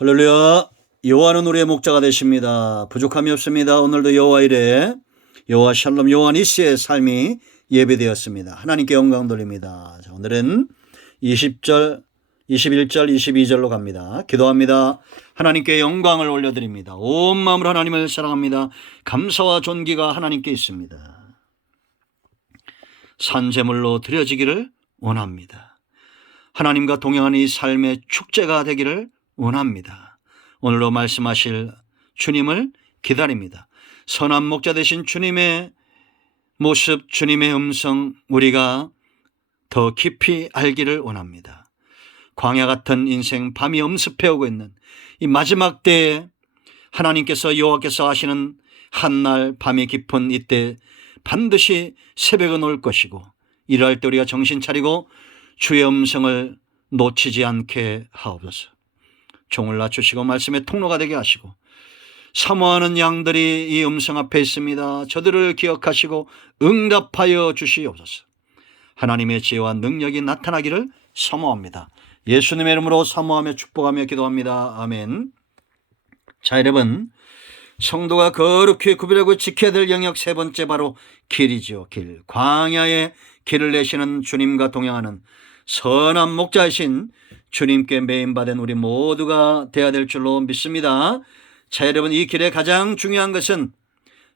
할렐루야. 여호와는 우리의 목자가 되십니다. 부족함이 없습니다. 오늘도 여호와 이레 여호와 샬롬 여호와 니시의 삶이 예배되었습니다. 하나님께 영광 돌립니다. 자, 오늘은 20절 21절 22절로 갑니다. 기도합니다. 하나님께 영광을 올려드립니다. 온 마음으로 하나님을 사랑합니다. 감사와 존귀가 하나님께 있습니다. 산제물로 드려지기를 원합니다. 하나님과 동행하는 이 삶의 축제가 되기를 원합니다. 오늘로 말씀하실 주님을 기다립니다. 선한 목자 되신 주님의 모습, 주님의 음성 우리가 더 깊이 알기를 원합니다. 광야 같은 인생, 밤이 엄습해오고 있는 이 마지막 때에 하나님께서 여호와께서 하시는 한날 밤이 깊은 이때 반드시 새벽은 올 것이고, 이러할 때 우리가 정신 차리고 주의 음성을 놓치지 않게 하옵소서. 종을 낮추시고 말씀의 통로가 되게 하시고, 사모하는 양들이 이 음성 앞에 있습니다. 저들을 기억하시고 응답하여 주시옵소서. 하나님의 지혜와 능력이 나타나기를 사모합니다. 예수님의 이름으로 사모하며 축복하며 기도합니다. 아멘. 자, 여러분, 성도가 거룩히 구별하고 지켜야 될 영역 세 번째, 바로 길이지요. 길. 광야의 길을 내시는 주님과 동행하는 선한 목자이신 주님께 메인받은 우리 모두가 되어야 될 줄로 믿습니다. 자, 여러분, 이 길에 가장 중요한 것은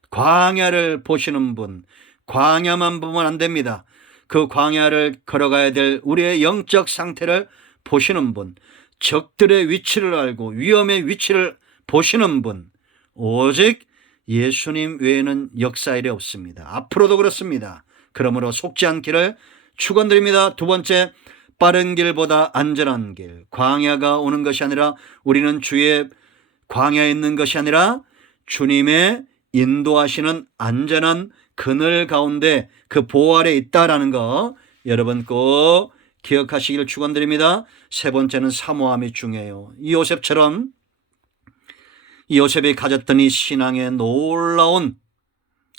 광야를 보시는 분, 광야만 보면 안 됩니다. 그 광야를 걸어가야 될 우리의 영적 상태를 보시는 분, 적들의 위치를 알고 위험의 위치를 보시는 분, 오직 예수님 외에는 역사 일이 없습니다. 앞으로도 그렇습니다. 그러므로 속지 않기를 축원드립니다. 두 번째, 빠른 길보다 안전한 길. 광야가 오는 것이 아니라, 우리는 주의 광야에 있는 것이 아니라 주님의 인도하시는 안전한 그늘 가운데 그 보호 아래 있다라는 거 여러분 꼭 기억하시기를 축원드립니다. 세 번째는 사모함이 중요해요. 이 요셉처럼, 이 요셉이 가졌던 이 신앙의 놀라운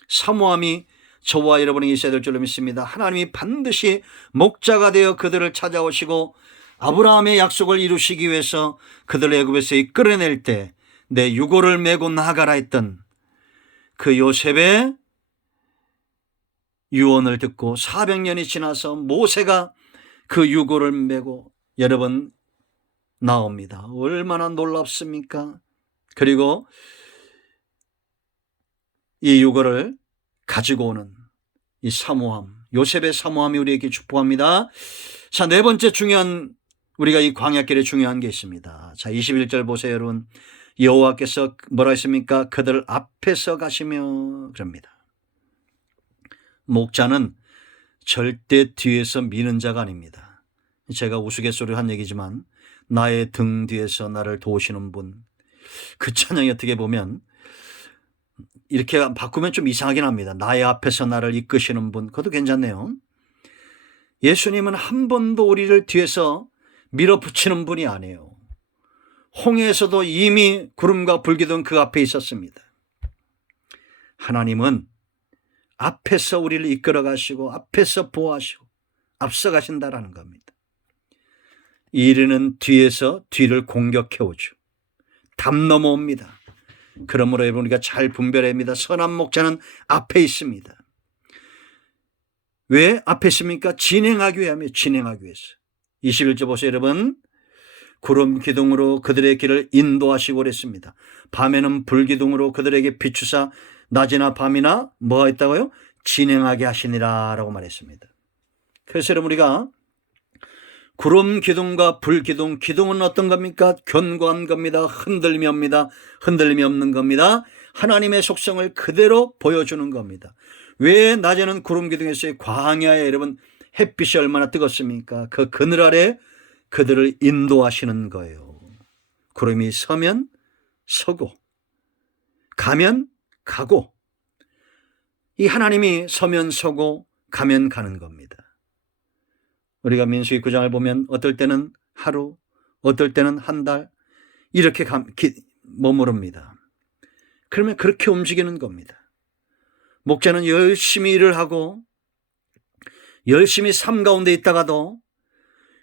사모함이 저와 여러분이 있어야 될 줄로 믿습니다. 하나님이 반드시 목자가 되어 그들을 찾아오시고 아브라함의 약속을 이루시기 위해서 그들을 애굽에서 이끌어낼 때 내 유고를 메고 나가라 했던 그 요셉의 유언을 듣고 400년이 지나서 모세가 그 유고를 메고 여러분 나옵니다. 얼마나 놀랍습니까? 그리고 이 유고를 가지고 오는 이 사모함, 요셉의 사모함이 우리에게 축복합니다. 자, 네 번째 중요한, 우리가 이 광야길에 중요한 게 있습니다. 자, 21절 보세요, 여러분. 여호와께서 뭐라 했습니까? 그들 앞에서 가시며 그럽니다. 목자는 절대 뒤에서 미는 자가 아닙니다. 제가 우스갯소리로 한 얘기지만, 나의 등 뒤에서 나를 도우시는 분, 그 찬양이 어떻게 보면 이렇게 바꾸면 좀 이상하긴 합니다. 나의 앞에서 나를 이끄시는 분, 그것도 괜찮네요. 예수님은 한 번도 우리를 뒤에서 밀어붙이는 분이 아니에요. 홍해에서도 이미 구름과 불기둥 그 앞에 있었습니다. 하나님은 앞에서 우리를 이끌어 가시고 앞에서 보호하시고 앞서 가신다라는 겁니다. 이르는 뒤에서 뒤를 공격해 오죠. 담 넘어옵니다. 그러므로 여러분, 우리가 잘 분별해야 합니다. 선한 목자는 앞에 있습니다. 왜 앞에 있습니까? 진행하기 위함이에요. 진행하기 위해서. 21절 보세요, 여러분. 구름 기둥으로 그들의 길을 인도하시고 그랬습니다. 밤에는 불기둥으로 그들에게 비추사 낮이나 밤이나 뭐가 있다고요? 진행하게 하시니라 라고 말했습니다. 그래서 여러분, 우리가 구름 기둥과 불기둥, 기둥은 어떤 겁니까? 견고한 겁니다. 흔들림이 옵니다. 흔들림이 없는 겁니다. 하나님의 속성을 그대로 보여주는 겁니다. 왜 낮에는 구름 기둥에서의 광야에 여러분 햇빛이 얼마나 뜨겁습니까? 그 그늘 아래 그들을 인도하시는 거예요. 구름이 서면 서고 가면 가고, 이 하나님이 서면 서고 가면 가는 겁니다. 우리가 민수기 9장을 보면 어떨 때는 하루, 어떨 때는 한 달 이렇게 머무릅니다. 그러면 그렇게 움직이는 겁니다. 목자는 열심히 일을 하고 열심히 삶 가운데 있다가도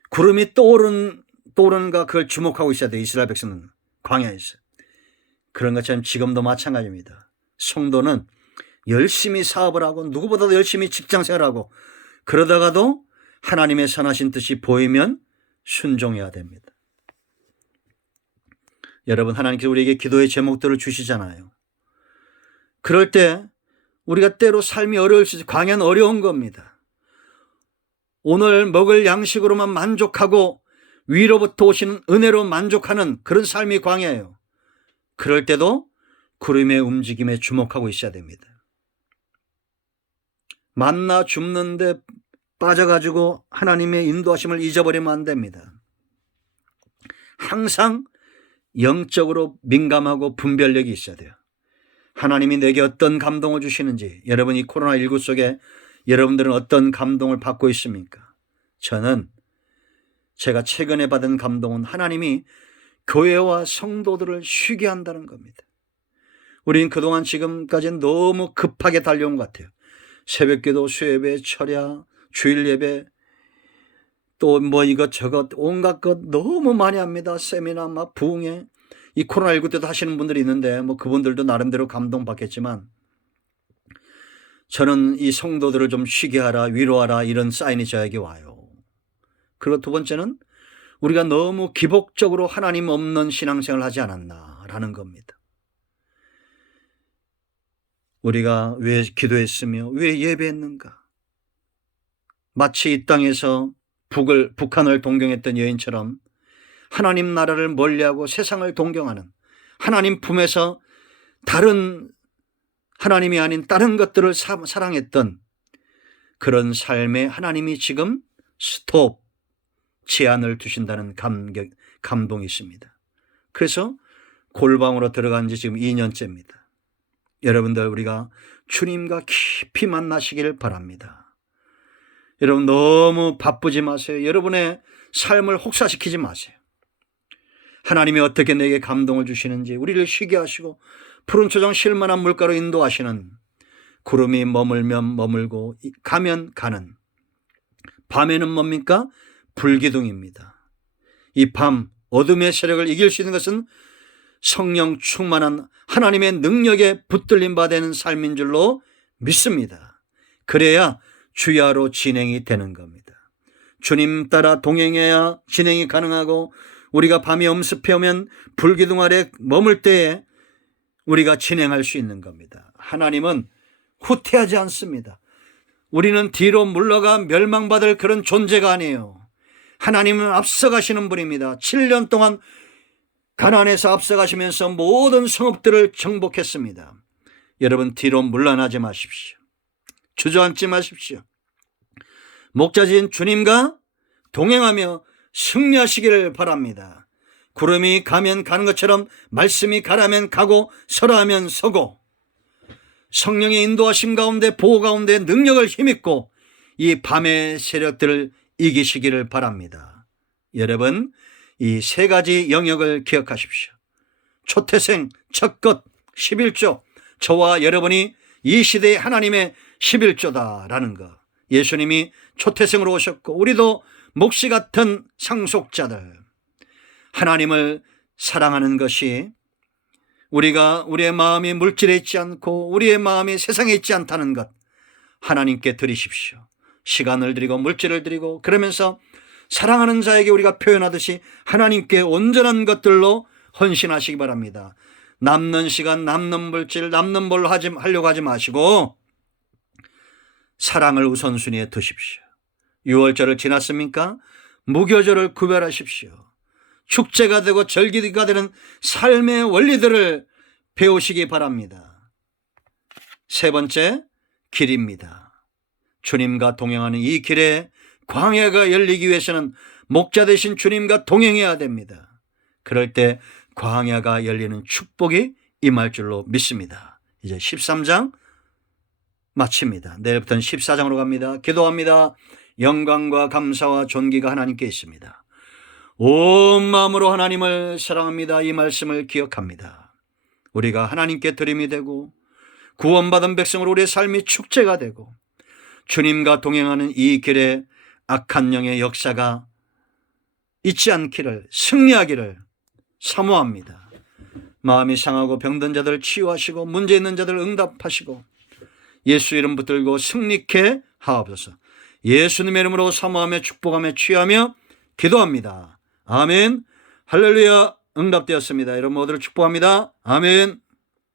구름이 떠오르는가 그걸 주목하고 있어야 돼요. 이스라엘 백성은 광야에서. 그런 것처럼 지금도 마찬가지입니다. 성도는 열심히 사업을 하고 누구보다도 열심히 직장생활하고 그러다가도 하나님의 선하신 뜻이 보이면 순종해야 됩니다. 여러분, 하나님께서 우리에게 기도의 제목들을 주시잖아요. 그럴 때 우리가 때로 삶이 어려울 수 있어요. 광야는 어려운 겁니다. 오늘 먹을 양식으로만 만족하고 위로부터 오시는 은혜로 만족하는 그런 삶이 광야예요. 그럴 때도 구름의 움직임에 주목하고 있어야 됩니다. 만나 줍는데 빠져가지고 하나님의 인도하심을 잊어버리면 안 됩니다. 항상 영적으로 민감하고 분별력이 있어야 돼요. 하나님이 내게 어떤 감동을 주시는지, 여러분 이 코로나19 속에 여러분들은 어떤 감동을 받고 있습니까? 저는 제가 최근에 받은 감동은 하나님이 교회와 성도들을 쉬게 한다는 겁니다. 우리는 그동안 지금까지는 너무 급하게 달려온 것 같아요. 새벽기도, 수예배, 철야, 주일예배, 또 뭐 이것저것 온갖 것 너무 많이 합니다. 세미나, 막 부흥회. 이 코로나19 때도 하시는 분들이 있는데 뭐 그분들도 나름대로 감동받겠지만 저는 이 성도들을 좀 쉬게 하라, 위로하라 이런 사인이 저에게 와요. 그리고 두 번째는 우리가 너무 기복적으로 하나님 없는 신앙생활을 하지 않았나라는 겁니다. 우리가 왜 기도했으며 왜 예배했는가? 마치 이 땅에서 북한을 동경했던 여인처럼 하나님 나라를 멀리하고 세상을 동경하는, 하나님 품에서 다른 하나님이 아닌 다른 것들을 사랑했던 그런 삶에 하나님이 지금 스톱, 제한을 두신다는 감동이 있습니다. 그래서 골방으로 들어간 지 지금 2년째입니다. 여러분들, 우리가 주님과 깊이 만나시길 바랍니다. 여러분, 너무 바쁘지 마세요. 여러분의 삶을 혹사시키지 마세요. 하나님이 어떻게 내게 감동을 주시는지 우리를 쉬게 하시고 푸른 초장 쉴만한 물가로 인도하시는, 구름이 머물면 머물고 가면 가는, 밤에는 뭡니까? 불기둥입니다. 이 밤 어둠의 세력을 이길 수 있는 것은 성령 충만한 하나님의 능력에 붙들림 받는 삶인 줄로 믿습니다. 그래야 주야로 진행이 되는 겁니다. 주님 따라 동행해야 진행이 가능하고, 우리가 밤이 엄습해 오면 불기둥 아래 머물 때에 우리가 진행할 수 있는 겁니다. 하나님은 후퇴하지 않습니다. 우리는 뒤로 물러가 멸망받을 그런 존재가 아니에요. 하나님은 앞서가시는 분입니다. 7년 동안 가나안에서 앞서가시면서 모든 성읍들을 정복했습니다. 여러분, 뒤로 물러나지 마십시오. 주저앉지 마십시오. 목자진 주님과 동행하며 승리하시기를 바랍니다. 구름이 가면 가는 것처럼 말씀이 가라면 가고 서라면 서고, 성령의 인도하심 가운데 보호 가운데 능력을 힘입고 이 밤의 세력들을 이기시기를 바랍니다. 여러분, 이 세 가지 영역을 기억하십시오. 초태생, 첫것, 11조, 저와 여러분이 이 시대의 하나님의 11조다라는 것. 예수님이 초태생으로 오셨고 우리도 몫이 같은 상속자들, 하나님을 사랑하는 것이 우리의 마음이 물질에 있지 않고 우리의 마음이 세상에 있지 않다는 것 하나님께 드리십시오. 시간을 드리고 물질을 드리고 그러면서 사랑하는 자에게 우리가 표현하듯이 하나님께 온전한 것들로 헌신하시기 바랍니다. 남는 시간, 남는 물질, 남는 뭘로 하려고 하지 마시고 사랑을 우선순위에 두십시오. 6월절을 지났습니까? 무교절을 구별하십시오. 축제가 되고 절기가 되는 삶의 원리들을 배우시기 바랍니다. 세 번째, 길입니다. 주님과 동행하는 이 길에 광야가 열리기 위해서는 목자 되신 주님과 동행해야 됩니다. 그럴 때 광야가 열리는 축복이 임할 줄로 믿습니다. 이제 13장 마칩니다. 내일부터는 14장으로 갑니다. 기도합니다. 영광과 감사와 존귀가 하나님께 있습니다. 온 마음으로 하나님을 사랑합니다. 이 말씀을 기억합니다. 우리가 하나님께 드림이 되고 구원받은 백성으로 우리의 삶이 축제가 되고 주님과 동행하는 이 길에 악한 영의 역사가 있지 않기를, 승리하기를 사모합니다. 마음이 상하고 병든 자들 치유하시고 문제 있는 자들 응답하시고 예수 이름 붙들고 승리케 하옵소서. 예수님의 이름으로 사모하며 축복하며 취하며 기도합니다. 아멘. 할렐루야. 응답되었습니다. 여러분 모두를 축복합니다. 아멘.